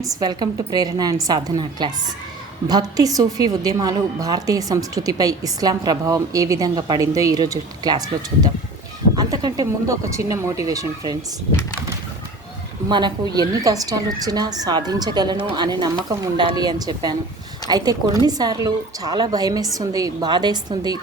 Welcome to Prerana and Sadhana class. భక్తి సూఫీ ఉద్యమాలు భారతీయ సంస్కృతిపై ఇస్లాం ప్రభావం ఏ విధంగా పడిందో ఈరోజు క్లాస్లో చూద్దాం. అంతకంటే ముందు ఒక చిన్న మోటివేషన్ ఫ్రెండ్స్. మనకు ఎన్ని కష్టాలు వచ్చినా సాధించగలను అనే నమ్మకం ఉండాలి అని చెప్పాను. అయితే కొన్నిసార్లు చాలా భయమేస్తుంది, బాధేస్తుంది,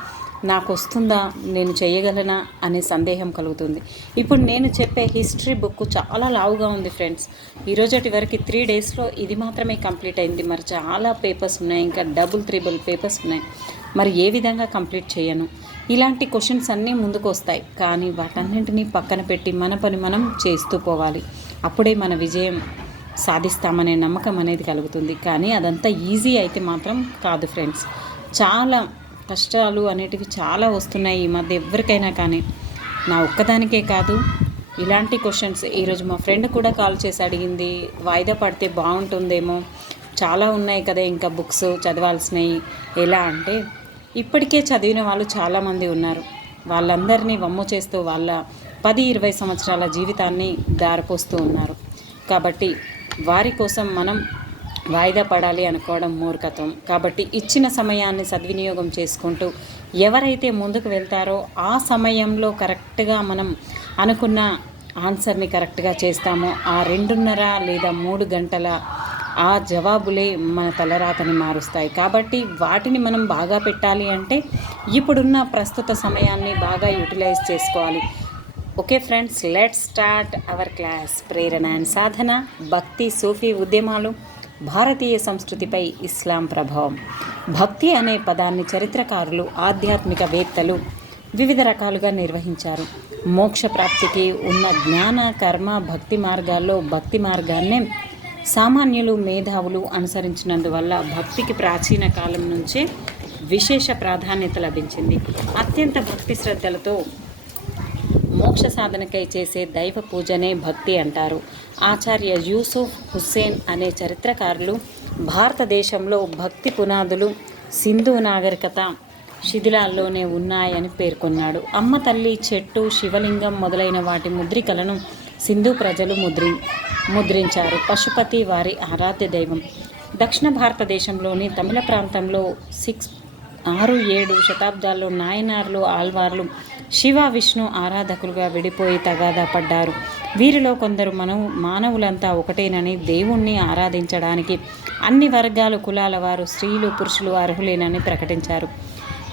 నాకు వస్తుందా, నేను చేయగలనా అనే సందేహం కలుగుతుంది. ఇప్పుడు నేను చెప్పే హిస్టరీ బుక్ చాలా లావుగా ఉంది ఫ్రెండ్స్. ఈరోజటి వరకు 3 డేస్లో ఇది మాత్రమే కంప్లీట్ అయింది. మరి చాలా పేపర్స్ ఉన్నాయి, ఇంకా డబుల్ త్రిబుల్ పేపర్స్ ఉన్నాయి. మరి ఏ విధంగా కంప్లీట్ చేయను? ఇలాంటి క్వశ్చన్స్ అన్నీ ముందుకు వస్తాయి, కానీ వాటన్నింటినీ పక్కన పెట్టి మన పని మనం చేస్తూ పోవాలి. అప్పుడే మన విజయం సాధిస్తామనే నమ్మకం అనేది కలుగుతుంది. కానీ అదంతా ఈజీ అయితే మాత్రం కాదు ఫ్రెండ్స్. చాలా కష్టాలు అనేటివి చాలా వస్తున్నాయి ఈ మధ్య ఎవరికైనా. కానీ నా ఒక్కదానికే కాదు, ఇలాంటి క్వశ్చన్స్ ఈరోజు మా ఫ్రెండ్ కూడా కాల్ చేసి అడిగింది, వాయిదా పడితే బాగుంటుందేమో, చాలా ఉన్నాయి కదా ఇంకా బుక్స్ చదవాల్సినవి, ఎలా అంటే ఇప్పటికే చదివిన వాళ్ళు చాలామంది ఉన్నారు. వాళ్ళందరినీ వమ్ము చేస్తూ వాళ్ళ 10-20 సంవత్సరాల జీవితాన్ని దారిపోస్తూ ఉన్నారు. కాబట్టి వారి కోసం మనం వాయిదా పడాలి అనుకోవడం మూర్ఖత్వం. కాబట్టి ఇచ్చిన సమయాన్ని సద్వినియోగం చేసుకుంటూ ఎవరైతే ముందుకు వెళ్తారో ఆ సమయంలో కరెక్ట్గా మనం అనుకున్న ఆన్సర్ని కరెక్ట్గా చేస్తామో ఆ 2.5 లేదా 3 గంటల ఆ జవాబులే మన తలరాతని మారుస్తాయి. కాబట్టి వాటిని మనం బాగా పెట్టాలి అంటే ఇప్పుడున్న ప్రస్తుత సమయాన్ని బాగా యూటిలైజ్ చేసుకోవాలి. Okay friends, let's start our class. ప్రేరణ అండ్ సాధన, భక్తి సూఫీ ఉద్యమాలు, భారతీయ సంస్కృతిపై ఇస్లాం ప్రభావం. భక్తి అనే పదాన్ని చరిత్రకారులు, ఆధ్యాత్మికవేత్తలు వివిధ రకాలుగా నిర్వహించారు. మోక్ష ప్రాప్తికి ఉన్న జ్ఞాన, కర్మ, భక్తి మార్గాల్లో భక్తి మార్గాన్నే సామాన్యులు, మేధావులు అనుసరించినందువల్ల భక్తికి ప్రాచీన కాలం నుంచే విశేష ప్రాధాన్యత లభించింది. అత్యంత భక్తి శ్రద్ధలతో మోక్ష సాధనకై చేసే దైవ పూజనే భక్తి అంటారు. ఆచార్య యూసుఫ్ హుస్సేన్ అనే చరిత్రకారులు భారతదేశంలో భక్తి పునాదులు సింధు నాగరికత శిథిలాల్లోనే ఉన్నాయని పేర్కొన్నాడు. అమ్మ తల్లి, చెట్టు, శివలింగం మొదలైన వాటి ముద్రికలను సింధు ప్రజలు ముద్రించారు. పశుపతి వారి ఆరాధ్య దైవం. దక్షిణ భారతదేశంలోని తమిళ ప్రాంతంలో 6-7 శతాబ్దాల్లో నాయనార్లు, ఆల్వార్లు శివ, విష్ణు ఆరాధకులుగా విడిపోయి తగాదా పడ్డారు. వీరిలో కొందరు మానవులంతా ఒకటేనని, దేవుణ్ణి ఆరాధించడానికి అన్ని వర్గాలు, కులాల వారు, స్త్రీలు, పురుషులు అర్హులేనని ప్రకటించారు.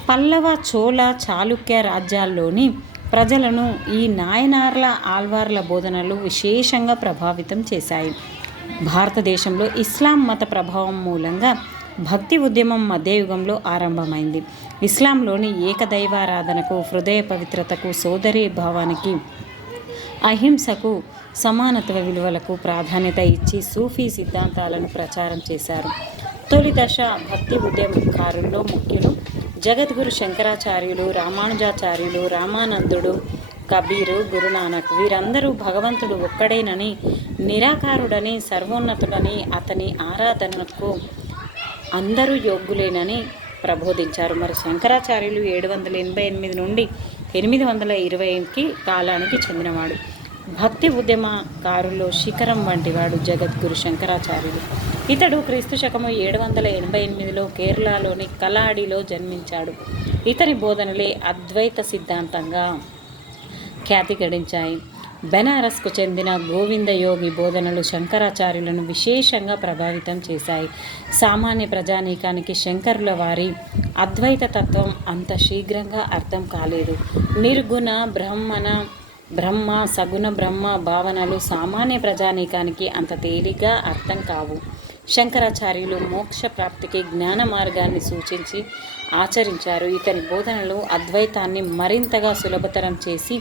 పల్లవ, చోళ, చాళుక్య రాజ్యాల్లోని ప్రజలను ఈ నాయనార్ల, ఆల్వార్ల బోధనలు విశేషంగా ప్రభావితం చేశాయి. భారతదేశంలో ఇస్లాం మత ప్రభావం మూలంగా భక్తి ఉద్యమం మధ్యయుగంలో ఆరంభమైంది. ఇస్లాంలోని ఏకదైవారాధనకు, హృదయ పవిత్రతకు, సోదరీ భావానికి, అహింసకు, సమానత్వ విలువలకు ప్రాధాన్యత ఇచ్చి సూఫీ సిద్ధాంతాలను ప్రచారం చేశారు. తొలి దశ భక్తి ఉద్యమకారుల్లో ముఖ్యులు జగద్గురు శంకరాచార్యులు, రామానుజాచార్యులు, రామానందుడు, కబీరు, గురునానక్. వీరందరూ భగవంతుడు ఒక్కడేనని, నిరాకారుడని, సర్వోన్నతుడని, అతని ఆరాధనకు అందరూ యోగ్యులేనని ప్రబోధించారు. మరి శంకరాచార్యులు 788 నుండి 820కి కాలానికి చెందినవాడు. భక్తి ఉద్యమకారుల్లో శిఖరం వంటివాడు జగద్గురు శంకరాచార్యులు. ఇతడు క్రీస్తు శకము 788లో కేరళలోని కలాడిలో జన్మించాడు. ఇతని బోధనలే అద్వైత సిద్ధాంతంగా ఖ్యాతి గడించాయి. బెనారస్కు చెందిన గోవిందయోగి బోధనలు శంకరాచార్యులను విశేషంగా ప్రభావితం చేశాయి. సామాన్య ప్రజానీకానికి శంకరుల వారి అద్వైత తత్వం అంత శీఘ్రంగా అర్థం కాలేదు. నిర్గుణ బ్రహ్మ, సగుణ బ్రహ్మ భావనలు సామాన్య ప్రజానీకానికి అంత తేలిగ్గా అర్థం కావు. శంకరాచార్యులు మోక్ష ప్రాప్తికి జ్ఞాన మార్గాన్ని సూచించి ఆచరించారు. ఇతని బోధనలు అద్వైతాన్ని మరింతగా సులభతరం చేసి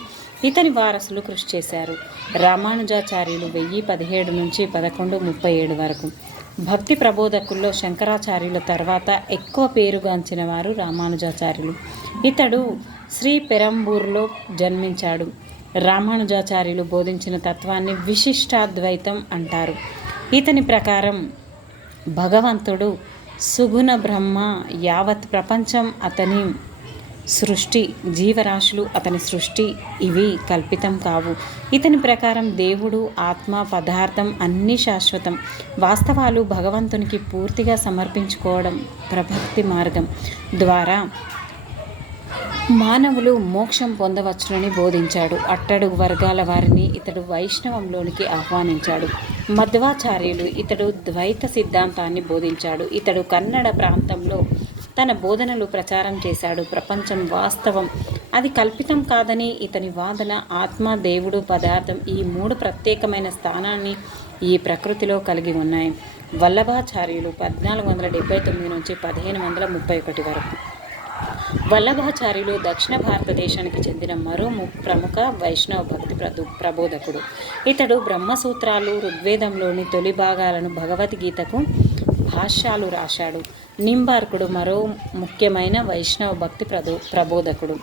ఇతని వారసులు కృషి చేశారు. రామానుజాచార్యులు 1017 నుంచి 1137 వరకు. భక్తి ప్రబోధకుల్లో శంకరాచార్యుల తర్వాత ఎక్కువ పేరుగాంచిన వారు రామానుజాచార్యులు. ఇతడు శ్రీ పెరంబూర్లో జన్మించాడు. రామానుజాచార్యులు బోధించిన తత్వాన్ని విశిష్టాద్వైతం అంటారు. ఇతని ప్రకారం భగవంతుడు సుగుణ బ్రహ్మ, యావత్ ప్రపంచం అతని సృష్టి, జీవరాశులు అతని సృష్టి, ఇవి కల్పితం కావు. ఇతని ప్రకారం దేవుడు, ఆత్మ, పదార్థం అన్నీ శాశ్వతం. వాస్తవాలు భగవంతునికి పూర్తిగా సమర్పించుకోవడం ప్రభక్తి మార్గం ద్వారా మానవులు మోక్షం పొందవచ్చునని బోధించాడు. అట్టడుగు వర్గాల వారిని ఇతడు వైష్ణవంలోనికి ఆహ్వానించాడు. మధ్వాచార్యులు ఇతడు ద్వైత సిద్ధాంతాన్ని బోధించాడు. ఇతడు కన్నడ ప్రాంతంలో తన బోధనలు ప్రచారం చేశాడు. ప్రపంచం వాస్తవం, అది కల్పితం కాదని ఇతని వాదన. ఆత్మ, దేవుడు, పదార్థం ఈ మూడు ప్రత్యేకమైన స్థానాన్ని ఈ ప్రకృతిలో కలిగి ఉన్నాయి. వల్లభాచార్యులు 1479 నుంచి 1531 వరకు. వల్లభాచార్యులు దక్షిణ భారతదేశానికి చెందిన మరో ప్రముఖ వైష్ణవ భక్తి ప్రబోధకుడు. ఇతడు బ్రహ్మసూత్రాలు, ఋగ్వేదంలోని తొలి భాగాలను, భగవద్గీతకు భాష్యాలు రాశాడు. నింబార్కుడు మరో ముఖ్యమైన వైష్ణవ భక్తి ప్రబోధకుడు.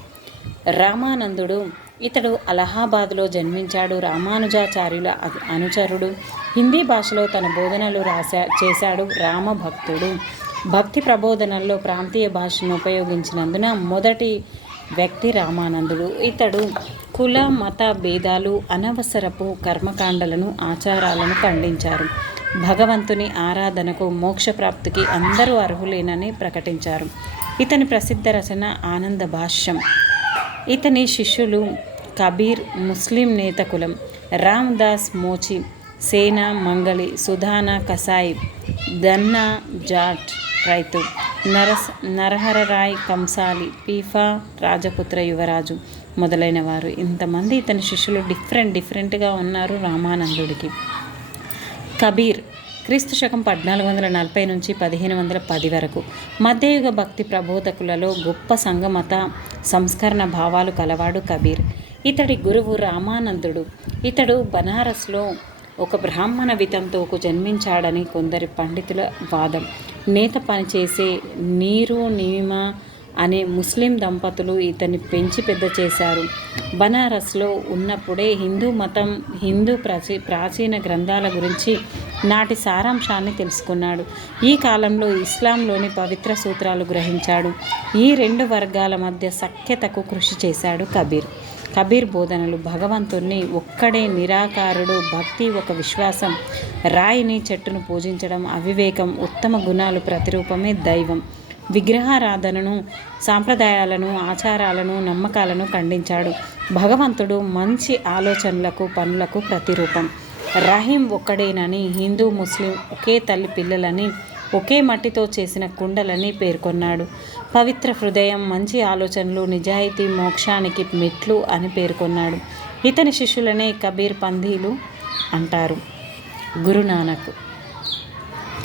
రామానందుడు ఇతడు అలహాబాద్లో జన్మించాడు. రామానుజాచార్యుల అనుచరుడు. హిందీ భాషలో తన బోధనలు చేశాడు. రామభక్తుడు. భక్తి ప్రబోధనల్లో ప్రాంతీయ భాషను ఉపయోగించినందున మొదటి వ్యక్తి రామానందుడు. ఇతడు కుల మత భేదాలు, అనవసరపు కర్మకాండలను, ఆచారాలను ఖండించారు. భగవంతుని ఆరాధనకు, మోక్షప్రాప్తికి అందరూ అర్హులేనని ప్రకటించారు. ఇతని ప్రసిద్ధ రచన ఆనంద భాష్యం. ఇతని శిష్యులు కబీర్, ముస్లిం నేత కులం, రామ్దాస్ మోచి, సేన మంగళి, సుధానా కసాయి, దన్నా జాట్ రైతు, నరహరరాయ్ కంసాలి, పీఫా రాజపుత్ర యువరాజు మొదలైన వారు. ఇంతమంది ఇతని శిష్యులు డిఫరెంట్గా ఉన్నారు రామానందుడికి. కబీర్ క్రీస్తు శకం 1440 నుంచి 1510 వరకు. మధ్యయుగ భక్తి ప్రబోధకులలో గొప్ప సంఘమత సంస్కరణ భావాలు కలవాడు కబీర్. ఇతడి గురువు రామానందుడు. ఇతడు బనారస్లో ఒక బ్రాహ్మణ వితంతువుకు జన్మించాడని కొందరి పండితుల వాదం. నేత పనిచేసే నీరు నిమిమా అనే ముస్లిం దంపతులు ఇతన్ని పెంచి పెద్ద చేశారు. బనారస్లో ఉన్నప్పుడే హిందూ మతం, హిందూ ప్రాచీన గ్రంథాల గురించి నాటి సారాంశాన్ని తెలుసుకున్నాడు. ఈ కాలంలో ఇస్లాంలోని పవిత్ర సూత్రాలు గ్రహించాడు. ఈ రెండు వర్గాల మధ్య సఖ్యతకు కృషి చేశాడు కబీర్. కబీర్ బోధనలు భగవంతుణ్ణి ఒక్కడే నిరాకారుడు, భక్తి ఒక విశ్వాసం, రాయిని చెట్టును పూజించడం అవివేకం, ఉత్తమ గుణాలు ప్రతిరూపమే దైవం, విగ్రహారాధనను, సాంప్రదాయాలను, ఆచారాలను, నమ్మకాలను ఖండించాడు. భగవంతుడు మంచి ఆలోచనలకు, పనులకు ప్రతిరూపం. రహీం ఒక్కడేనని, హిందూ ముస్లిం ఒకే తల్లి పిల్లలని, ఒకే మట్టితో చేసిన కుండలని పేర్కొన్నాడు. పవిత్ర హృదయం, మంచి ఆలోచనలు, నిజాయితీ మోక్షానికి మెట్లు అని పేర్కొన్నాడు. ఇతని శిష్యులనే కబీర్ పంథీలు అంటారు. గురునానక్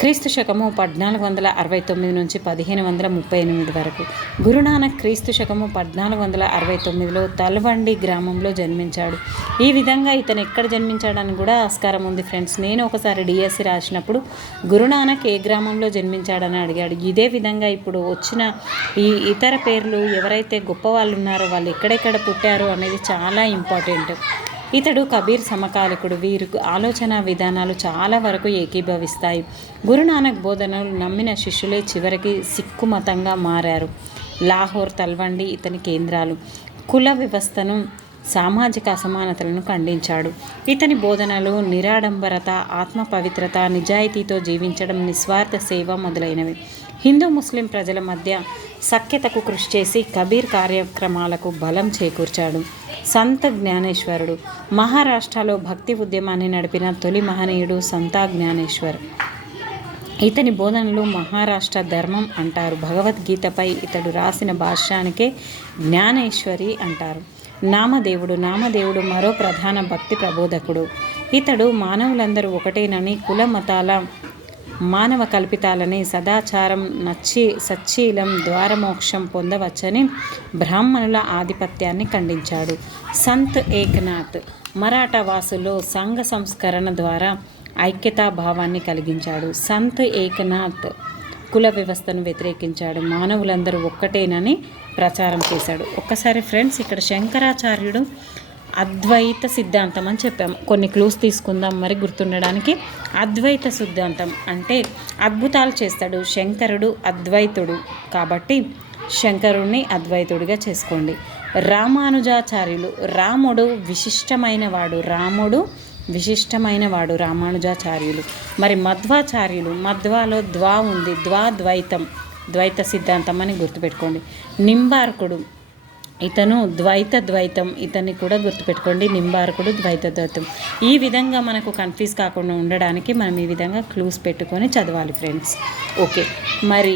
క్రీస్తు శకము 1469 నుంచి 1538 వరకు. గురునానక్ క్రీస్తు శకము 1469లో తల్వండి గ్రామంలో జన్మించాడు. ఈ విధంగా ఇతను ఎక్కడ జన్మించాడని కూడా ఆస్కారం ఉంది ఫ్రెండ్స్. నేను ఒకసారి డిఎస్సి రాసినప్పుడు గురునానక్ ఏ గ్రామంలో జన్మించాడని అడిగాడు. ఇదే విధంగా ఇప్పుడు వచ్చిన ఈ ఇతర పేర్లు ఎవరైతే గొప్ప వాళ్ళు ఉన్నారో వాళ్ళు ఎక్కడెక్కడ పుట్టారో అనేది చాలా ఇంపార్టెంట్. ఇతడు కబీర్ సమకాలికుడు. వీరి ఆలోచన విధానాలు చాలా వరకు ఏకీభవిస్తాయి. గురునానక్ బోధనలు నమ్మిన శిష్యులే చివరికి సిక్కు మతంగా మారారు. లాహోర్, తల్వండి ఇతని కేంద్రాలు. కుల వ్యవస్థను, సామాజిక అసమానతలను ఖండించాడు. ఇతని బోధనలు నిరాడంబరత, ఆత్మ పవిత్రత, నిజాయితీతో జీవించడం, నిస్వార్థ సేవ మొదలైనవి. హిందూ ముస్లిం ప్రజల మధ్య సఖ్యతకు కృషి చేసి కబీర్ కార్యక్రమాలకు బలం చేకూర్చాడు. సంత జ్ఞానేశ్వరుడు మహారాష్ట్రలో భక్తి ఉద్యమాన్ని నడిపిన తొలి మహనీయుడు సంత జ్ఞానేశ్వర్. ఇతని బోధనలు మహారాష్ట్ర ధర్మం అంటారు. భగవద్గీతపై ఇతడు రాసిన భాష్యానికే జ్ఞానేశ్వరి అంటారు. నామదేవుడు మరో ప్రధాన భక్తి ప్రబోధకుడు. ఇతడు మానవులందరూ ఒకటేనని, కుల మతాల మానవ కల్పితాలని, సదాచారం సచ్చీలం ద్వారమోక్షం పొందవచ్చని, బ్రాహ్మణుల ఆధిపత్యాన్ని ఖండించాడు. సంత్ ఏకనాథ్ మరాఠా వాసుల్లో సంఘ సంస్కరణ ద్వారా ఐక్యతా భావాన్ని కలిగించాడు. సంత్ ఏకనాథ్ కుల వ్యవస్థను వ్యతిరేకించాడు. మానవులందరూ ఒక్కటేనని ప్రచారం చేశాడు. ఒక్కసారి ఫ్రెండ్స్ ఇక్కడ శంకరాచార్యుడు అద్వైత సిద్ధాంతం అని చెప్పాము. కొన్ని క్లూస్ తీసుకుందాం మరి గుర్తుండడానికి. అద్వైత సిద్ధాంతం అంటే అద్భుతాలు చేస్తాడు. శంకరుడు అద్వైతుడు కాబట్టి శంకరుణ్ణి అద్వైతుడిగా చేసుకోండి. రామానుజాచార్యులు, రాముడు విశిష్టమైనవాడు రామానుజాచార్యులు. మరి మధ్వాచార్యులు, మధ్వాలో ద్వా ఉంది, ద్వైత సిద్ధాంతం అని గుర్తుపెట్టుకోండి. నింబార్కుడు, ఇతను ద్వైతం, ఇతన్ని కూడా గుర్తుపెట్టుకోండి. నింబార్కుడు ద్వైతం. ఈ విధంగా మనకు కన్ఫ్యూజ్ కాకుండా ఉండడానికి మనం ఈ విధంగా క్లూస్ పెట్టుకొని చదవాలి ఫ్రెండ్స్. ఓకే, మరి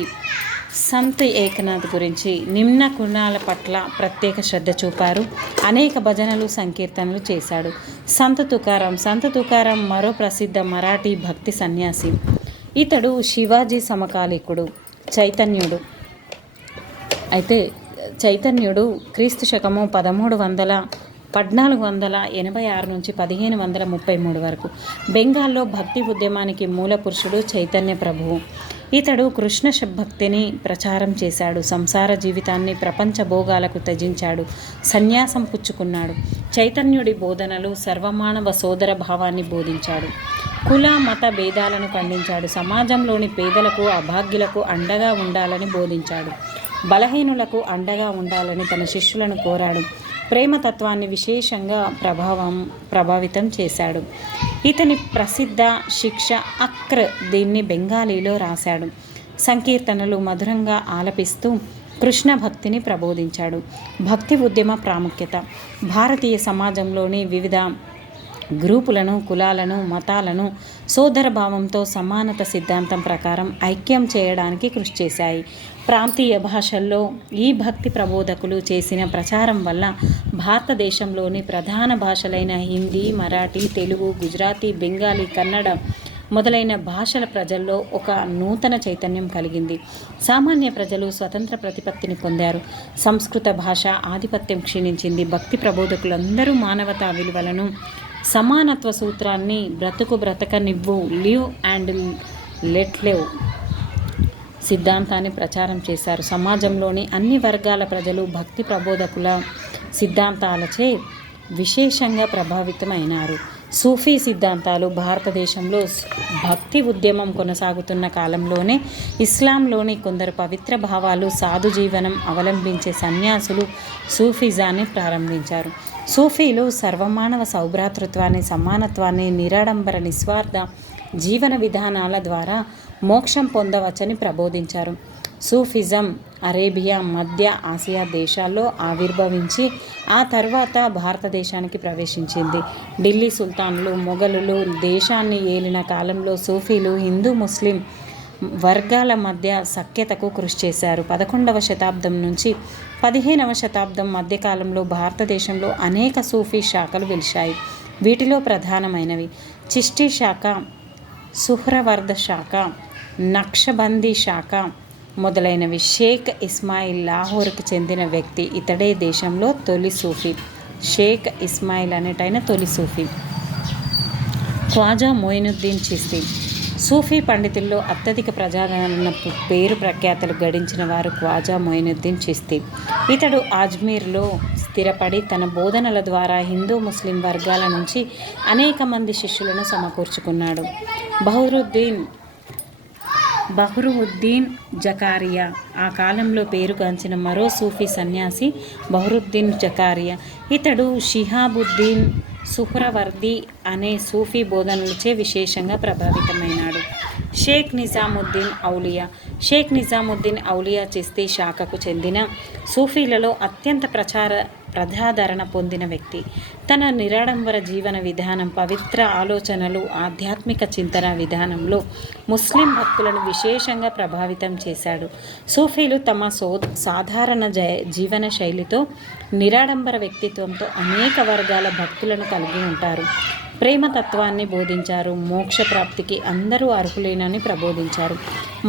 సంత్ ఏకనాథ్ గురించి నిమ్న గుణాల పట్ల ప్రత్యేక శ్రద్ధ చూపారు. అనేక భజనలు, సంకీర్తనలు చేశాడు. సంత్ తుకారాం మరో ప్రసిద్ధ మరాఠీ భక్తి సన్యాసి. ఇతడు శివాజీ సమకాలీకుడు. చైతన్యుడు క్రీస్తు శకము 1486 నుంచి 1533 వరకు బెంగాల్లో భక్తి ఉద్యమానికి మూల పురుషుడు చైతన్య ప్రభువు. ఇతడు కృష్ణ భక్తిని ప్రచారం చేశాడు. సంసార జీవితాన్ని ప్రపంచ భోగాలకు త్యజించాడు. సన్యాసం పుచ్చుకున్నాడు. చైతన్యుడి బోధనలు సర్వమానవ సోదర భావాన్ని బోధించాడు. కుల మత భేదాలను ఖండించాడు. సమాజంలోని పేదలకు, అభాగ్యులకు అండగా ఉండాలని బోధించాడు. బలహీనులకు అండగా ఉండాలని తన శిష్యులను కోరాడు. ప్రేమతత్వాన్ని విశేషంగా ప్రభావితం చేశాడు. ఇతని ప్రసిద్ధ శిక్ష అక్ర్ దీన్ని బెంగాలీలో రాశాడు. సంకీర్తనలు మధురంగా ఆలపిస్తూ కృష్ణ భక్తిని ప్రబోధించాడు. భక్తి ఉద్యమ ప్రాముఖ్యత. భారతీయ సమాజంలోని వివిధ గ్రూపులను, కులాలను, మతాలను సోదరభావంతో సమానత సిద్ధాంతం ప్రకారం ఐక్యం చేయడానికి కృషి చేశాయి. ప్రాంతీయ భాషల్లో ఈ భక్తి ప్రబోధకులు చేసిన ప్రచారం వల్ల భారతదేశంలోని ప్రధాన భాషలైన హిందీ, మరాఠీ, తెలుగు, గుజరాతీ, బెంగాలీ, కన్నడ మొదలైన భాషల ప్రజల్లో ఒక నూతన చైతన్యం కలిగింది. సామాన్య ప్రజలు స్వతంత్ర ప్రతిపత్తిని పొందారు. సంస్కృత భాష ఆధిపత్యం క్షీణించింది. భక్తి ప్రబోధకులందరూ మానవతా విలువలను, సమానత్వ సూత్రాన్ని, బ్రతకనివ్వు, లివ్ అండ్ లెట్ లివ్ సిద్ధాంతాన్ని ప్రచారం చేశారు. సమాజంలోని అన్ని వర్గాల ప్రజలు భక్తి ప్రబోధకుల సిద్ధాంతాలచే విశేషంగా ప్రభావితమైనారు. సూఫీ సిద్ధాంతాలు. భారతదేశంలో భక్తి ఉద్యమం కొనసాగుతున్న కాలంలోనే ఇస్లాంలోని కొందరు పవిత్ర భావాలు, సాధు జీవనం అవలంబించే సన్యాసులు సూఫిజాన్ని ప్రారంభించారు. సూఫీలు సర్వమానవ సౌభ్రాతృత్వాన్ని, సమానత్వాన్ని, నిరాడంబర నిస్వార్థ జీవన విధానాల ద్వారా మోక్షం పొందవచ్చని ప్రబోధించారు. సూఫిజం అరేబియా, మధ్య ఆసియా దేశాల్లో ఆవిర్భవించి ఆ తర్వాత భారతదేశానికి ప్రవేశించింది. ఢిల్లీ సుల్తాన్లు, మొఘలులు దేశాన్ని ఏలిన కాలంలో సూఫీలు హిందూ, ముస్లిం వర్గాల మధ్య సఖ్యతకు కృషి చేశారు. 11వ శతాబ్దం నుంచి 15వ శతాబ్దం మధ్యకాలంలో భారతదేశంలో అనేక సూఫీ శాఖలు వెలిశాయి. వీటిలో ప్రధానమైనవి చిష్టి శాఖ, సుహ్రవర్ద శాఖ, నక్షబందీ శాఖ మొదలైనవి. షేక్ ఇస్మాయిల్ లాహోర్కు చెందిన వ్యక్తి. ఇతడే దేశంలో తొలి సూఫీ. షేక్ ఇస్మాయిల్ అనేటైన తొలి సూఫీ. ఖ్వాజా మొయినుద్దీన్ చిస్తీ. సూఫీ పండితుల్లో అత్యధిక ప్రజాదరణ, పేరు ప్రఖ్యాతలు గడించిన వారు ఖ్వాజా మొయినుద్దీన్ చిస్తీ. ఇతడు అజ్మీర్లో స్థిరపడి తన బోధనల ద్వారా హిందూ, ముస్లిం వర్గాల నుంచి అనేక మంది శిష్యులను సమకూర్చుకున్నాడు. బహ్రూద్దీన్ జకారియా. ఆ కాలంలో పేరుగాంచిన మరో సూఫీ సన్యాసి బహ్రూద్దీన్ జకారియా. ఇతడు షిహాబుద్దీన్ సుహ్రవర్ది అనే సూఫీ బోధనలచే విశేషంగా ప్రభావితమైనాడు. షేక్ నిజాముద్దీన్ ఔలియా చిస్తీ శాఖకు చెందిన సూఫీలలో అత్యంత ప్రజాదరణ పొందిన వ్యక్తి. తన నిరాడంబర జీవన విధానం, పవిత్ర ఆలోచనలు, ఆధ్యాత్మిక చింతన విధానంలో ముస్లిం భక్తులను విశేషంగా ప్రభావితం చేశాడు. సూఫీలు తమ సాధారణ జీవన శైలితో, నిరాడంబర వ్యక్తిత్వంతో అనేక వర్గాల భక్తులను కలిగి ఉంటారు. ప్రేమతత్వాన్ని బోధించారు. మోక్ష ప్రాప్తికి అందరూ అర్హులేనని ప్రబోధించారు.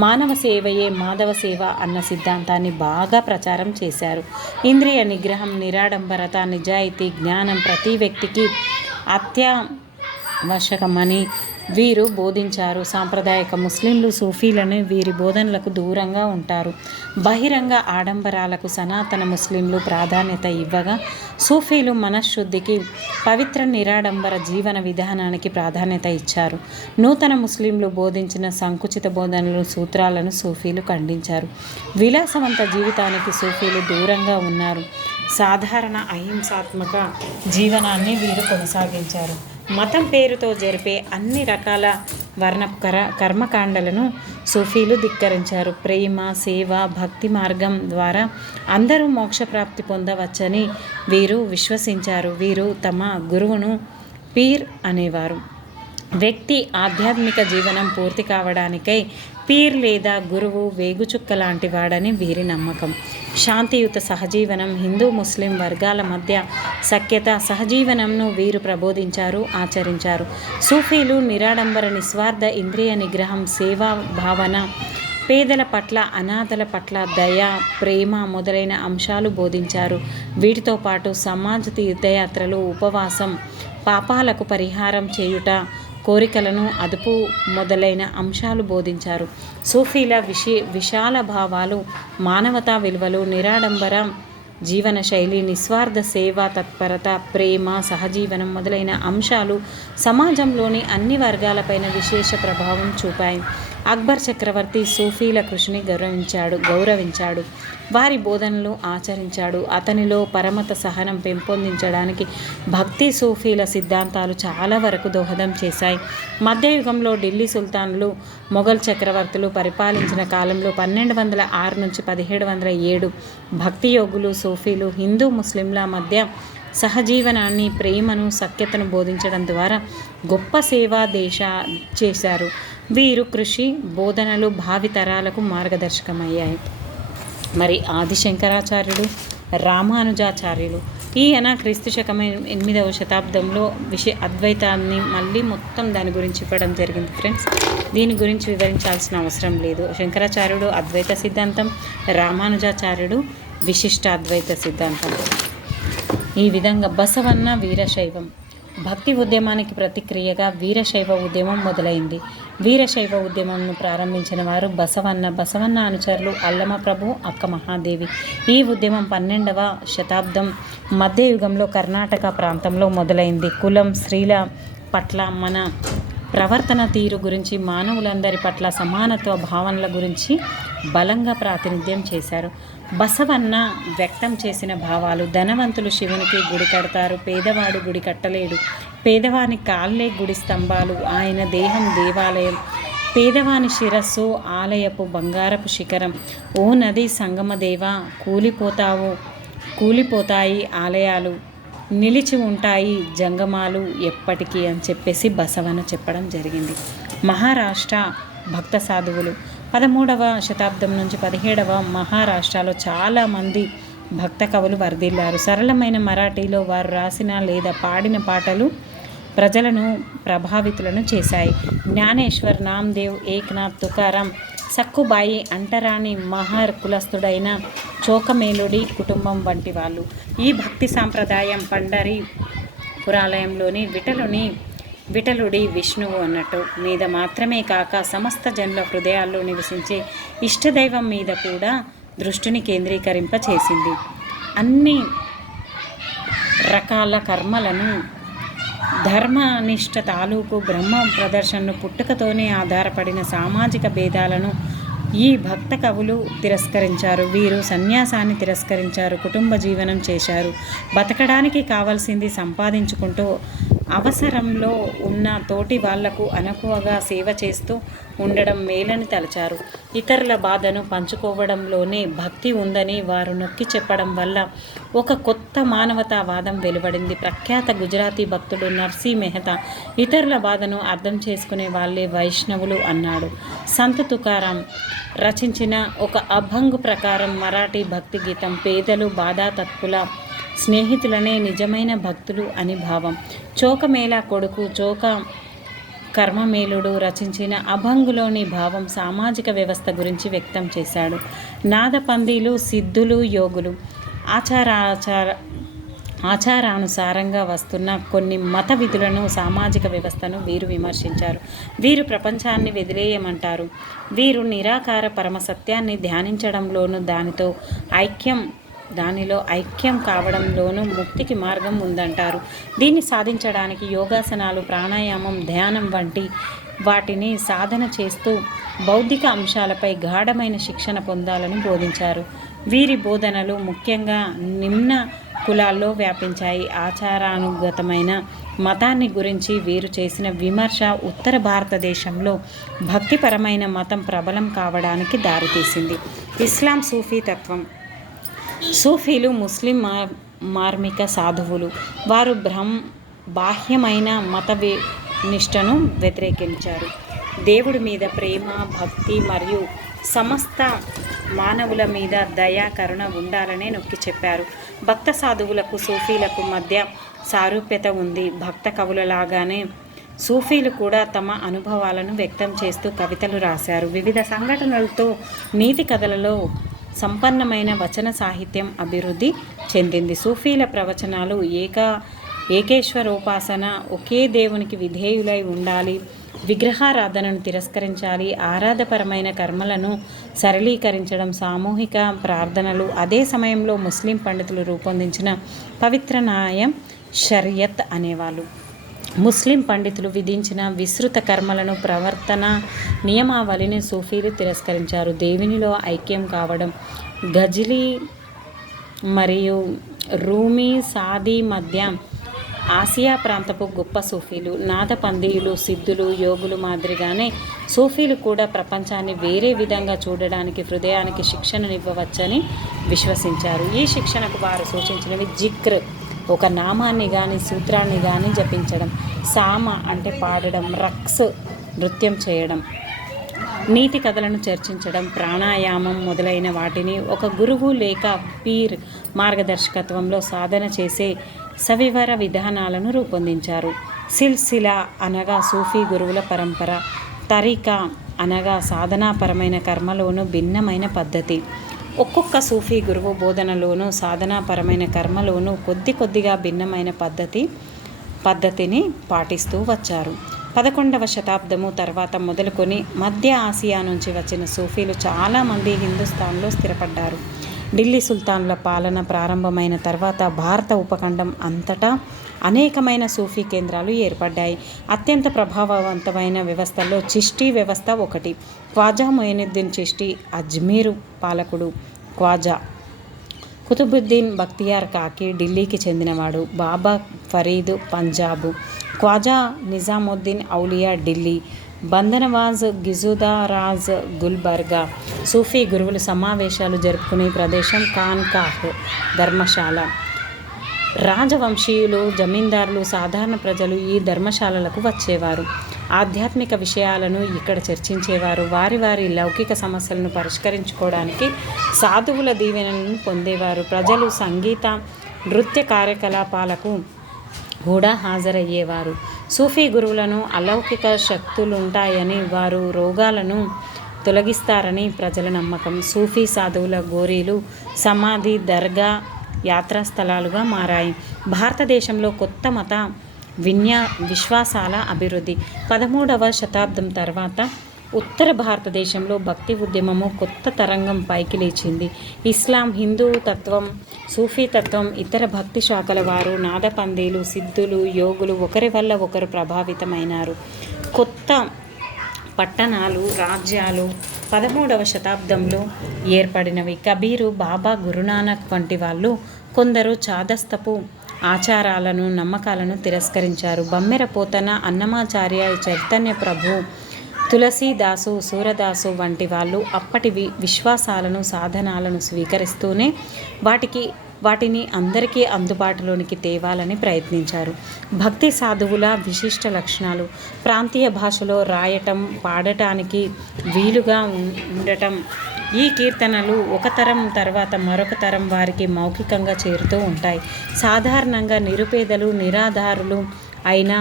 మానవ సేవయే మాధవ సేవ అన్న సిద్ధాంతాన్ని బాగా ప్రచారం చేశారు. ఇంద్రియ నిగ్రహం, నిరాడంబరత, నిజాయితీ, జ్ఞానం ప్రతి వ్యక్తికి అత్యావశ్యకమని వీరు బోధించారు. సాంప్రదాయక ముస్లింలు సూఫీలను వీరి బోధనలకు దూరంగా ఉంటారు. బహిరంగ ఆడంబరాలకు సనాతన ముస్లింలు ప్రాధాన్యత ఇవ్వగా, సూఫీలు మనశ్శుద్ధికి, పవిత్ర నిరాడంబర జీవన విధానానికి ప్రాధాన్యత ఇచ్చారు. నూతన ముస్లింలు బోధించిన సంకుచిత బోధనలు, సూత్రాలను సూఫీలు ఖండించారు. విలాసవంత జీవితానికి సూఫీలు దూరంగా ఉన్నారు. సాధారణ అహింసాత్మక జీవనాన్ని వీరు కొనసాగించారు. మతం పేరుతో జరిపే అన్ని రకాల వర్ణ కర్మకాండలను సూఫీలు ధిక్కరించారు. ప్రేమ, సేవ, భక్తి మార్గం ద్వారా అందరూ మోక్షప్రాప్తి పొందవచ్చని వీరు విశ్వసించారు. వీరు తమ గురువును పీర్ అనేవారు. వ్యక్తి ఆధ్యాత్మిక జీవనం పూర్తి కావడానికై పీర్ లేదా గురువు వేగుచుక్క లాంటి వాడని వీరి నమ్మకం. శాంతియుత సహజీవనం, హిందూ ముస్లిం వర్గాల మధ్య సఖ్యత, సహజీవనంను వీరు ప్రబోధించారు, ఆచరించారు. సూఫీలు నిరాడంబర, నిస్వార్థ ఇంద్రియ నిగ్రహం, సేవా భావన, పేదల పట్ల, అనాథల పట్ల దయ, ప్రేమ మొదలైన అంశాలు బోధించారు. వీటితో పాటు సమాజ తీర్థయాత్రలు, ఉపవాసం, పాపాలకు పరిహారం చేయుట, కోరికలను అదుపు మొదలైన అంశాలు బోధించారు. సూఫీల విశాల భావాలు, మానవతా విలువలు, నిరాడంబర జీవన శైలి, నిస్వార్థ సేవా తత్పరత, ప్రేమ, సహజీవనం మొదలైన అంశాలు సమాజంలోని అన్ని వర్గాలపైన విశేష ప్రభావం చూపాయి. అక్బర్ చక్రవర్తి సూఫీల కృషిని గౌరవించాడు. వారి బోధనలు ఆచరించాడు. అతనిలో పరమత సహనం పెంపొందించడానికి భక్తి సూఫీల సిద్ధాంతాలు చాలా వరకు దోహదం చేశాయి. మధ్యయుగంలో ఢిల్లీ సుల్తాన్లు, మొఘల్ చక్రవర్తులు పరిపాలించిన కాలంలో 1206 నుంచి 1707 భక్తి యోగులు, సూఫీలు హిందూ ముస్లింల మధ్య సహజీవనాన్ని, ప్రేమను, సఖ్యతను బోధించడం ద్వారా గొప్ప సేవా చేశారు. వీరు కృషి, బోధనలు భావితరాలకు మార్గదర్శకమయ్యాయి. మరి ఆదిశంకరాచార్యుడు, రామానుజాచార్యులు ఈయన క్రీస్తు శకం 8వ శతాబ్దంలో అద్వైతాన్ని మళ్ళీ మొత్తం దాని గురించి ఇవ్వడం జరిగింది ఫ్రెండ్స్. దీని గురించి వివరించాల్సిన అవసరం లేదు. శంకరాచార్యుడు అద్వైత సిద్ధాంతం, రామానుజాచార్యుడు విశిష్ట అద్వైత సిద్ధాంతం. ఈ విధంగా బసవన్న వీరశైవం భక్తి ఉద్యమానికి ప్రతిక్రియగా వీరశైవ ఉద్యమం మొదలైంది. వీరశైవ ఉద్యమంను ప్రారంభించిన వారు బసవన్న అనుచరులు అల్లమ ప్రభు, అక్క మహాదేవి. ఈ ఉద్యమం 12వ శతాబ్దం మధ్యయుగంలో కర్ణాటక ప్రాంతంలో మొదలైంది. కులం, స్త్రీల పట్ల మన ప్రవర్తన తీరు గురించి, మానవులందరి పట్ల సమానత్వ భావనల గురించి బలంగా ప్రాతినిధ్యం చేశారు. బసవన్న వ్యక్తం చేసిన భావాలు: ధనవంతులు శివునికి గుడి కడతారు, పేదవాడు గుడి కట్టలేడు. పేదవాని కాళ్ళే గుడి స్తంభాలు, ఆయన దేహం దేవాలయం. పేదవాని శిరస్సు ఆలయపు బంగారపు శిఖరం. ఓ నది సంగమదేవా, కూలిపోతాయి ఆలయాలు, నిలిచి ఉంటాయి జంగమాలు ఎప్పటికీ అని చెప్పేసి బసవన్న చెప్పడం జరిగింది. మహారాష్ట్ర భక్త సాధువులు 13వ శతాబ్దం నుంచి 17వ మహారాష్ట్రలో చాలామంది భక్త కవులు వర్ధిల్లారు. సరళమైన మరాఠీలో వారు రాసిన లేదా పాడిన పాటలు ప్రజలను ప్రభావితులను చేశాయి. జ్ఞానేశ్వర్, నామ్దేవ్, ఏక్నాథ్, తుకారాం, సక్కుబాయి, అంటరాని మహర్ కులస్థుడైన చోకమేలుడి కుటుంబం వంటి వాళ్ళు. ఈ భక్తి సాంప్రదాయం పండరి పురాలయంలోని విఠలుడి విష్ణువు అన్నట్టు మీద మాత్రమే కాక సమస్త జనుల హృదయాల్లో నివసించే ఇష్టదైవం మీద కూడా దృష్టిని కేంద్రీకరింపచేసింది. అన్ని రకాల కర్మలను, ధర్మనిష్ట తాలూకు బ్రహ్మ ప్రదర్శనను, పుట్టుకతోనే ఆధారపడిన సామాజిక భేదాలను ఈ భక్త కవులు తిరస్కరించారు. వీరు సన్యాసాన్ని తిరస్కరించారు, కుటుంబ జీవనం చేశారు. బతకడానికి కావాల్సింది సంపాదించుకుంటూ అవసరంలో ఉన్న తోటి వాళ్లకు అనకువగా సేవ చేస్తూ ఉండడం మేలని తలచారు. ఇతరుల బాధను పంచుకోవడంలోనే భక్తి ఉందని వారు నొక్కి చెప్పడం వల్ల ఒక కొత్త మానవతావాదం వెలువడింది. ప్రఖ్యాత గుజరాతీ భక్తుడు నర్సీ మెహతా ఇతరుల బాధను అర్థం చేసుకునే వాళ్ళే వైష్ణవులు అన్నాడు. సంత్ తుకారాం రచించిన ఒక అభంగ్ ప్రకారం మరాఠీ భక్తి గీతం పేదలు, బాధాతత్పుల స్నేహితులనే నిజమైన భక్తులు అని భావం. చోకమేళా కొడుకు చోక కర్మమేలుడు రచించిన అభంగులోని భావం సామాజిక వ్యవస్థ గురించి వ్యక్తం చేశాడు. నాదపందీలు, సిద్ధులు, యోగులు ఆచారానుసారంగా వస్తున్న కొన్ని మత విధులను, సామాజిక వ్యవస్థను వీరు విమర్శించారు. వీరు ప్రపంచాన్ని వదిలేయమంటారు. వీరు నిరాకార పరమసత్యాన్ని ధ్యానించడంలోనూ దానిలో ఐక్యం కావడంలోనూ ముక్తికి మార్గం ఉందంటారు. దీన్ని సాధించడానికి యోగాసనాలు, ప్రాణాయామం, ధ్యానం వంటి వాటిని సాధన చేస్తూ బౌద్ధిక అంశాలపై గాఢమైన శిక్షణ పొందాలని బోధించారు. వీరి బోధనలు ముఖ్యంగా నిమ్న కులాల్లో వ్యాపించాయి. ఆచారానుగతమైన మతాన్ని గురించి వీరు చేసిన విమర్శ ఉత్తర భారతదేశంలో భక్తిపరమైన మతం ప్రబలం కావడానికి దారితీసింది. ఇస్లాం సూఫీ తత్వం. సూఫీలు ముస్లిం మార్మిక సాధువులు. వారు బాహ్యమైన మత నిష్టను వ్యతిరేకించారు. దేవుడి మీద ప్రేమ, భక్తి మరియు సమస్త మానవుల మీద దయ, కరుణ ఉండాలనే నొక్కి చెప్పారు. భక్త సాధువులకు సూఫీలకు మధ్య సారూప్యత ఉంది. భక్త కవులలాగానే సూఫీలు కూడా తమ అనుభవాలను వ్యక్తం చేస్తూ కవితలు రాశారు. వివిధ సంఘటనలతో నీతి కథలలో సంపన్నమైన వచన సాహిత్యం అభివృద్ధి చెందింది. సూఫీల ప్రవచనాలు ఏకేశ్వరోపాసన, ఒకే దేవునికి విధేయులై ఉండాలి, విగ్రహారాధనను తిరస్కరించాలి, ఆరాధపరమైన కర్మలను సరళీకరించడం, సామూహిక ప్రార్థనలు. అదే సమయంలో ముస్లిం పండితులు రూపొందించిన పవిత్ర న్యాయం షరియత్ అనేవాళ్ళు. ముస్లిం పండితులు విధించిన విస్తృత కర్మలను, ప్రవర్తన నియమావళిని సూఫీలు తిరస్కరించారు. దేవునిలో ఐక్యం కావడం. గజిలీ మరియు రూమీ, సాదీ మధ్య ఆసియా ప్రాంతపు గొప్ప సూఫీలు. నాదపందీయులు, సిద్ధులు, యోగులు మాదిరిగానే సూఫీలు కూడా ప్రపంచాన్ని వేరే విధంగా చూడడానికి హృదయానికి శిక్షణనివ్వవచ్చని విశ్వసించారు. ఈ శిక్షణకు వారు సూచించినవి జిక్ర్, ఒక నామాన్ని కానీ సూత్రాన్ని కానీ జపించడం, సామ అంటే పాడడం, రక్స్ నృత్యం చేయడం, నీతి కథలను చర్చించడం, ప్రాణాయామం మొదలైన వాటిని ఒక గురువు లేక పీర్ మార్గదర్శకత్వంలో సాధన చేసే సవివర విధానాలను రూపొందించారు. సిల్సిలా అనగా సూఫీ గురువుల పరంపర, తరీకా అనగా సాధనాపరమైన కర్మలోనూ భిన్నమైన పద్ధతి. ఒక్కొక్క సూఫీ గురువు బోధనలోనూ సాధనాపరమైన కర్మలోనూ కొద్దిగా భిన్నమైన పద్ధతిని పాటిస్తూ వచ్చారు. 11వ శతాబ్దము తర్వాత మొదలుకొని మధ్య ఆసియా నుంచి వచ్చిన సూఫీలు చాలామంది హిందుస్థాన్లో స్థిరపడ్డారు. ఢిల్లీ సుల్తాన్ల పాలన ప్రారంభమైన తర్వాత భారత ఉపఖండం అంతటా అనేకమైన సూఫీ కేంద్రాలు ఏర్పడ్డాయి. అత్యంత ప్రభావవంతమైన వ్యవస్థల్లో చిష్టీ వ్యవస్థ ఒకటి. ఖ్వాజా మొయినుద్దీన్ చిష్టీ అజ్మీరు పాలకుడు. ఖ్వాజా కుతుబుద్దీన్ బక్తియార్ కాకి ఢిల్లీకి చెందినవాడు. బాబా ఫరీద్ పంజాబు. ఖ్వాజా నిజాముద్దీన్ ఔలియా ఢిల్లీ. బందనవాజ్ గిజుదారాజ్ గుల్బర్గా. సూఫీ గురువులు సమావేశాలు జరుపుకునే ప్రదేశం ఖాన్కాహ్ ధర్మశాల. రాజవంశీయులు, జమీందారులు, సాధారణ ప్రజలు ఈ ధర్మశాలలకు వచ్చేవారు. ఆధ్యాత్మిక విషయాలను ఇక్కడ చర్చించేవారు. వారి లౌకిక సమస్యలను పరిష్కరించుకోవడానికి సాధువుల దీవెనలను పొందేవారు. ప్రజలు సంగీత, నృత్య కార్యకలాపాలకు కూడా హాజరయ్యేవారు. సూఫీ గురువులను అలౌకిక శక్తులుంటాయని, వారు రోగాలను తొలగిస్తారని ప్రజల నమ్మకం. సూఫీ సాధువుల గోరీలు, సమాధి, దర్గా యాత్రాస్థలాలుగా మారాయి. భారతదేశంలో కొత్త మత విశ్వాసాల అభివృద్ధి. 13వ శతాబ్దం తర్వాత ఉత్తర భారతదేశంలో భక్తి ఉద్యమము కొత్త తరంగం పైకి లేచింది. ఇస్లాం, హిందూ తత్వం, సూఫీ తత్వం, ఇతర భక్తి శాఖల వారు, నాదపందీలు, సిద్ధులు, యోగులు ఒకరి వల్ల ఒకరు ప్రభావితమైనారు. కొత్త పట్టణాలు, రాజ్యాలు 13వ శతాబ్దంలో ఏర్పడినవి. కబీరు, బాబా, గురునానక్ వంటి వాళ్ళు కొందరు చాదస్తపు ఆచారాలను, నమ్మకాలను తిరస్కరించారు. బమ్మెర పోతన, అన్నమాచార్య, చైతన్య ప్రభు, తులసీదాసు, సూరదాసు వంటి వాళ్ళు అప్పటి విశ్వాసాలను, సాధనాలను స్వీకరిస్తూనే వాటిని అందరికీ అందుబాటులోనికి తేవాలని ప్రయత్నించారు. భక్తి సాధువుల విశిష్ట లక్షణాలు. ప్రాంతీయ భాషలో రాయటం, పాడటానికి వీలుగా ఉండటం. ఈ కీర్తనలు ఒక తరం తర్వాత మరొక తరం వారికి మౌఖికంగా చేరుతూ ఉంటాయి. సాధారణంగా నిరుపేదలు, నిరాధారులు అయిన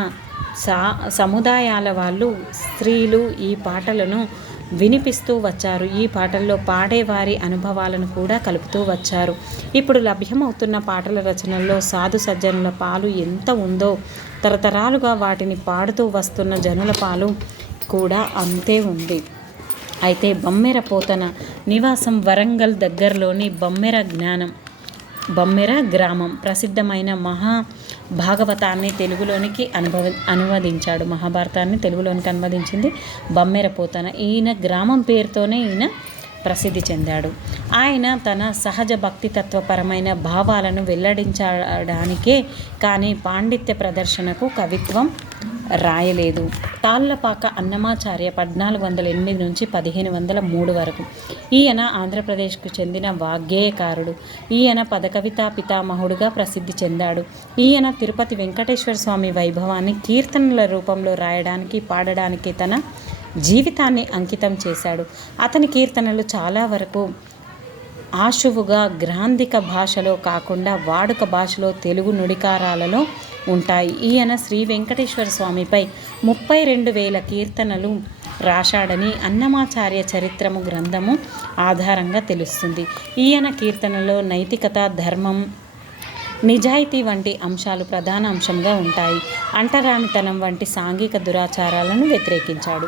సముదాయాల వాళ్ళు, స్త్రీలు ఈ పాటలను వినిపిస్తూ వచ్చారు. ఈ పాటల్లో పాడేవారి అనుభవాలను కూడా కలుపుతూ వచ్చారు. ఇప్పుడు లభ్యమవుతున్న పాటల రచనల్లో సాధు సజ్జనుల పాలు ఎంత ఉందో తరతరాలుగా వాటిని పాడుతూ వస్తున్న జనుల పాలు కూడా అంతే ఉంది. అయితే బమ్మెర పోతన నివాసం వరంగల్ దగ్గరలోని బమ్మెర గ్రామం ప్రసిద్ధమైన మహాభాగవతాన్ని తెలుగులోనికి అనువదించాడు. మహాభారతాన్ని తెలుగులోనికి అనువదించింది బమ్మెర పోతన. ఈయన గ్రామం పేరుతోనే ఈయన ప్రసిద్ధి చెందాడు. ఆయన తన సహజ భక్తితత్వపరమైన భావాలను వెల్లడించడానికే కానీ పాండిత్య ప్రదర్శనకు కవిత్వం రాయలేదు. తాళ్లపాక అన్నమాచార్య 1408 నుంచి 1503 వరకు. ఈయన ఆంధ్రప్రదేశ్కు చెందిన వాగ్గేయకారుడు. ఈయన పదకవితా పితామహుడుగా ప్రసిద్ధి చెందాడు. ఈయన తిరుపతి వెంకటేశ్వర స్వామి వైభవాన్ని కీర్తనల రూపంలో రాయడానికి పాడడానికి తన జీవితాన్ని అంకితం చేశాడు. అతని కీర్తనలు చాలా వరకు ఆశువుగా గ్రాంధిక భాషలో కాకుండా వాడుక భాషలో తెలుగు నుడికారాలలో ఉంటాయి. ఈయన శ్రీ వెంకటేశ్వర స్వామిపై 32,000 కీర్తనలు రాశాడని అన్నమాచార్య చరిత్రము గ్రంథము ఆధారంగా తెలుస్తుంది. ఈయన కీర్తనలో నైతికత, ధర్మం, నిజాయితీ వంటి అంశాలు ప్రధాన అంశంగా ఉంటాయి. అంటరానితనం వంటి సాంఘిక దురాచారాలను వ్యతిరేకించాడు.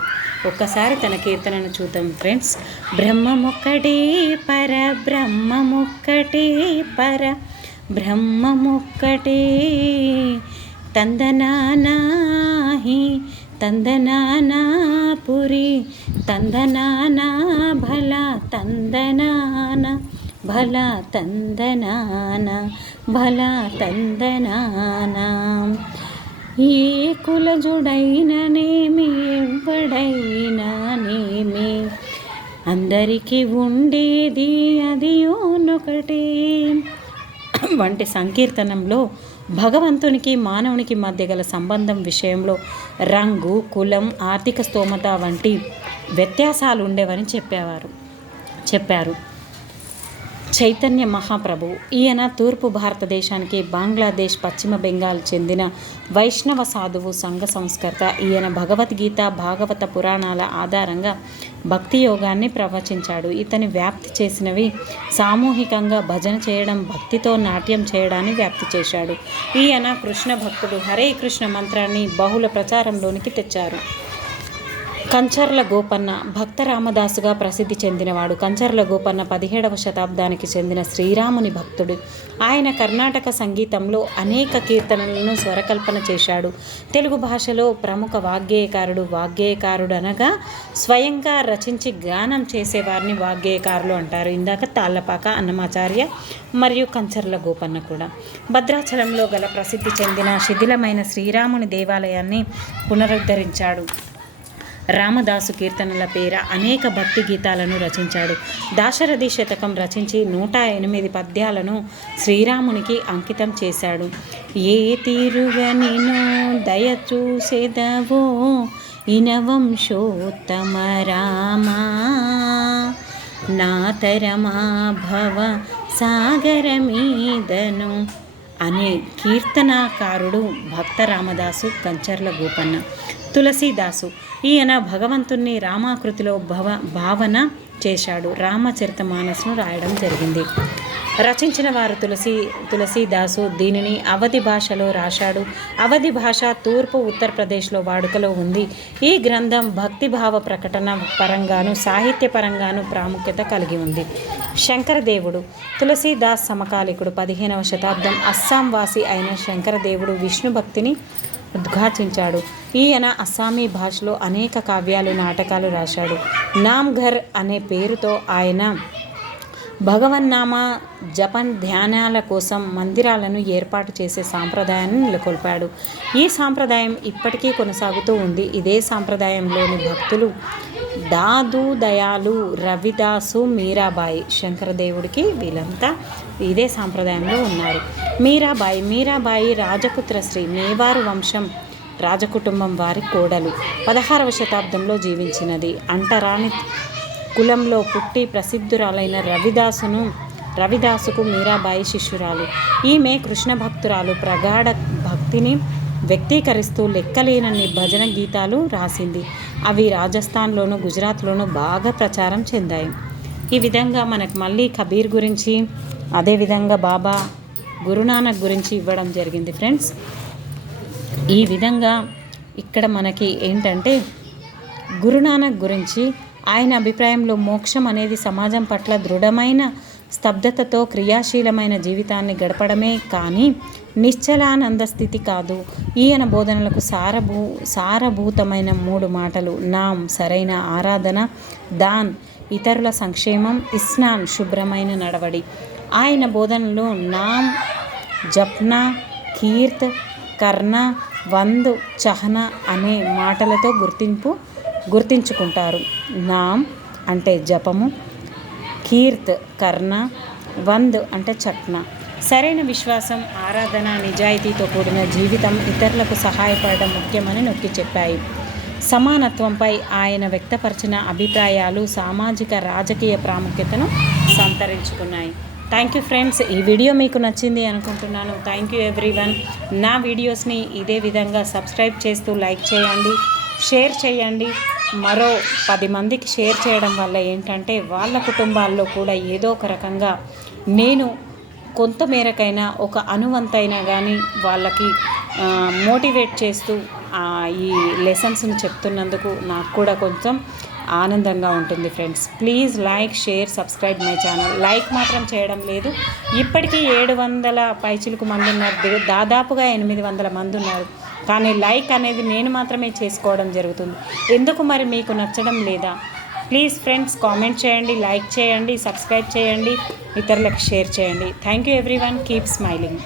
ఒక్కసారి తన కీర్తనను చూద్దాం ఫ్రెండ్స్. బ్రహ్మముక్కటే పర బ్రహ్మముక్కటే పర బ్రహ్మముక్కటే తందనానాహి తందనానా పురి తందనానా భల తందనాన భల తందనాన భల తందనాన. ఏ కులజుడైననేమి ఎవడైనానేమి అందరికీ ఉండేది అది ఒకటే వంటి సంకీర్తనంలో భగవంతునికి మానవునికి మధ్య గల సంబంధం విషయంలో రంగు, కులం, ఆర్థిక స్తోమత వంటి వ్యత్యాసాలు ఉండేవని చెప్పారు. చైతన్య మహాప్రభు ఈయన తూర్పు భారతదేశానికి బంగ్లాదేశ్, పశ్చిమ బెంగాల్ చెందిన వైష్ణవ సాధువు, సంఘ సంస్కర్త. ఈయన భగవద్గీత, భాగవత పురాణాల ఆధారంగా భక్తి యోగాన్ని ప్రవచించాడు. ఇతని వ్యాప్తి చేసినవి సామూహికంగా భజన చేయడం, భక్తితో నాట్యం చేయడాన్ని వ్యాప్తి చేశాడు. ఈయన కృష్ణ భక్తుడు. హరే కృష్ణ మంత్రాన్ని బహుళ ప్రచారంలోనికి తెచ్చారు. కంచర్ల గోపన్న భక్త రామదాసుగా ప్రసిద్ధి చెందినవాడు. కంచర్ల గోపన్న 17వ శతాబ్దానికి చెందిన శ్రీరాముని భక్తుడు. ఆయన కర్ణాటక సంగీతంలో అనేక కీర్తనలను స్వరకల్పన చేశాడు. తెలుగు భాషలో ప్రముఖ వాగ్గేయకారుడు అనగా స్వయంగా రచించి గానం చేసేవారిని వాగ్గేయకారులు అంటారు. ఇందాక తాళ్లపాక అన్నమాచార్య మరియు కంచర్ల గోపన్న కూడా. భద్రాచలంలో గల ప్రసిద్ధి చెందిన శిథిలమైన శ్రీరాముని దేవాలయాన్ని పునరుద్ధరించాడు. రామదాసు కీర్తనల పేర అనేక భక్తి గీతాలను రచించాడు. దాశరథి శతకం రచించి 108 పద్యాలను శ్రీరామునికి అంకితం చేశాడు. ఏ తీరుగా నేను దయచూసెదవో ఇనవంశోత్తమ రామా నా తరమా భవ సాగరమీదను అనే కీర్తనాకారుడు భక్త రామదాసు కంచర్ల గోపన్న. తులసీదాసు ఈయన భగవంతుణ్ణి రామాకృతిలో భావన చేశాడు. రామచరితమానస్ను రాయడం జరిగింది. రచించిన వారు తులసీదాసు దీనిని అవధి భాషలో రాశాడు. అవధి భాష తూర్పు ఉత్తరప్రదేశ్లో వాడుకలో ఉంది. ఈ గ్రంథం భక్తిభావ ప్రకటన పరంగాను సాహిత్యపరంగాను ప్రాముఖ్యత కలిగి ఉంది. శంకరదేవుడు తులసీదాస్ సమకాలికుడు. 15వ శతాబ్దం అస్సాం వాసి అయిన శంకరదేవుడు విష్ణు భక్తిని ఉద్ఘాటించాడు. ఈయన అస్సామీ భాషలో అనేక కావ్యాలు, నాటకాలు రాశాడు. నామ్ఘర్ అనే పేరుతో ఆయన భగవన్నామ జపన్ ధ్యానాల కోసం మందిరాలను ఏర్పాటు చేసే సాంప్రదాయాన్ని నెలకొల్పాడు. ఈ సాంప్రదాయం ఇప్పటికీ కొనసాగుతూ ఉంది. ఇదే సాంప్రదాయంలోని భక్తులు దాదు దయాలు, రవిదాసు, మీరాబాయి, శంకరదేవుడికి వీళ్ళంతా ఇదే సాంప్రదాయంలో ఉన్నారు. మీరాబాయి రాజపుత్ర శ్రీ మేవారు వంశం రాజకుటుంబం వారి కోడలు. 16వ శతాబ్దంలో జీవించినది. అంటరాని కులంలో పుట్టి ప్రసిద్ధురాలైన రవిదాసుకు మీరాబాయి శిష్యురాలు. ఈమె కృష్ణ భక్తురాలు. ప్రగాఢ భక్తిని వ్యక్తీకరిస్తూ లెక్కలేనన్ని భజన గీతాలు రాసింది. అవి రాజస్థాన్లోను గుజరాత్లోను బాగా ప్రచారం చెందాయి. ఈ విధంగా మనకు మళ్ళీ కబీర్ గురించి, అదేవిధంగా బాబా గురునానక్ గురించి ఇవ్వడం జరిగింది ఫ్రెండ్స్. ఈ విధంగా ఇక్కడ మనకి ఏంటంటే గురునానక్ గురించి ఆయన అభిప్రాయంలో మోక్షం అనేది సమాజం పట్ల దృఢమైన స్తబ్దతతో క్రియాశీలమైన జీవితాన్ని గడపడమే కానీ నిశ్చలానంద స్థితి కాదు. ఈయన బోధనలకు సారభూతమైన 3 మాటలు: నామ్ సరైన ఆరాధన, దాన్ ఇతరుల సంక్షేమం, ఇస్నాన్ శుభ్రమైన నడవడి. ఆయన బోధనలు నామ్, జప్నా, కీర్త్, కర్ణ, వంద్, చహన అనే మాటలతో గుర్తించుకుంటారు. నామ్ అంటే జపము, కీర్త్ కర్ణ, వంద్ అంటే చట్న. సరైన విశ్వాసం, ఆరాధన, నిజాయితీతో కూడిన జీవితం, ఇతరులకు సహాయపడడం ముఖ్యమని నొక్కి చెప్పాయి. సమానత్వంపై ఆయన వ్యక్తపరిచిన అభిప్రాయాలు సామాజిక రాజకీయ ప్రాముఖ్యతను సంతరించుకున్నాయి. Thank you friends. ఈ వీడియో మీకు నచ్చింది అనుకుంటున్నాను. Thank you everyone. నా వీడియోస్ని ఇదే విధంగా సబ్స్క్రైబ్ చేస్తూ లైక్ చేయండి, షేర్ చేయండి. మరో 10 మందికి షేర్ చేయడం వల్ల ఏంటంటే వాళ్ళ కుటుంబాల్లో కూడా ఏదో ఒక రకంగా నేను కొంత మేరకైనా ఒక అనువంతైనా కానీ వాళ్ళకి మోటివేట్ చేస్తూ ఈ లెసన్స్ని చెప్తున్నందుకు నాకు కూడా కొంచెం ఆనందంగా ఉంటుంది friends. Please like, share, subscribe my channel. Like మాత్రం చేయడం లేదు. ఇప్పటికీ 700 పైచిలకు మంది ఉన్నారు, దాదాపుగా 800 మంది ఉన్నారు. కానీ లైక్ అనేది నేను మాత్రమే చేసుకోవడం జరుగుతుంది. ఎందుకు మరి మీకు నచ్చడం లేదా? ప్లీజ్ ఫ్రెండ్స్ కామెంట్ చేయండి, లైక్ చేయండి, సబ్స్క్రైబ్ చేయండి, ఇతరులకు షేర్ చేయండి. Thank you everyone. Keep smiling.